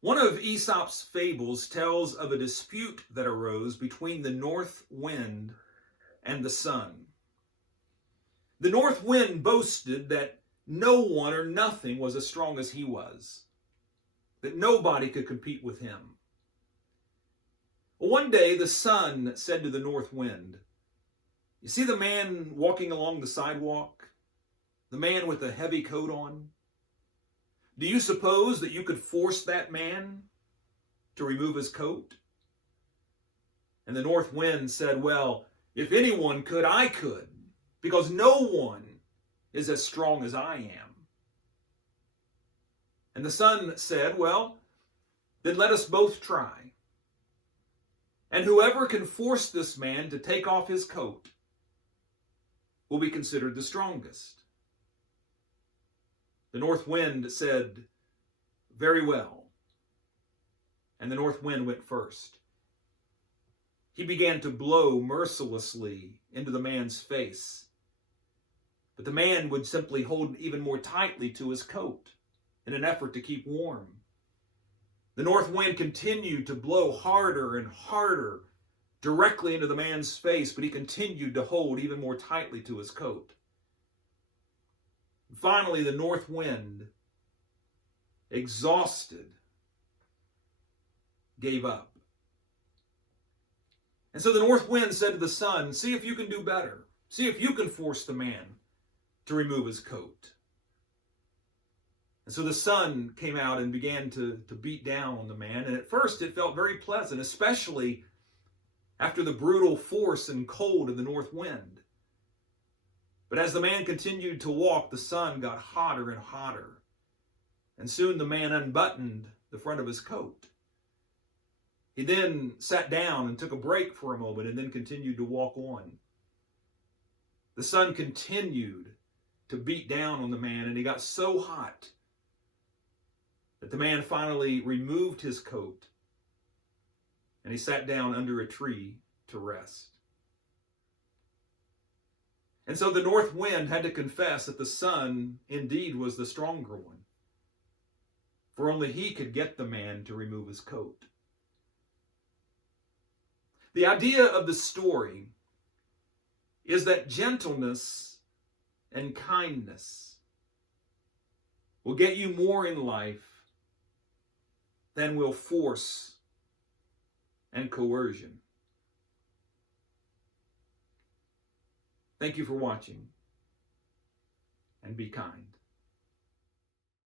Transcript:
One of Aesop's fables tells of a dispute that arose between the north wind and the sun. The north wind boasted that no one or nothing was as strong as he was, that nobody could compete with him. One day the sun said to the north wind, "You see the man walking along the sidewalk? The man with the heavy coat on? Do you suppose that you could force that man to remove his coat?" And the north wind said, "Well, if anyone could, I could, because no one is as strong as I am." And the sun said, "Well, then let us both try. And whoever can force this man to take off his coat will be considered the strongest." The north wind said, "Very well." And the north wind went first. He began to blow mercilessly into the man's face. But the man would simply hold even more tightly to his coat in an effort to keep warm. The north wind continued to blow harder and harder directly into the man's face, but he continued to hold even more tightly to his coat. Finally, the north wind, exhausted, gave up. And so the north wind said to the sun, "See if you can do better. See if you can force the man to remove his coat." And so the sun came out and began to beat down on the man. And at first it felt very pleasant, especially after the brutal force and cold of the north wind. But as the man continued to walk, the sun got hotter and hotter. And soon the man unbuttoned the front of his coat. He then sat down and took a break for a moment and then continued to walk on. The sun continued to beat down on the man, and he got so hot that the man finally removed his coat and he sat down under a tree to rest. And so the north wind had to confess that the sun indeed was the stronger one, for only he could get the man to remove his coat. The idea of the story is that gentleness and kindness will get you more in life than will force and coercion. Thank you for watching, and be kind.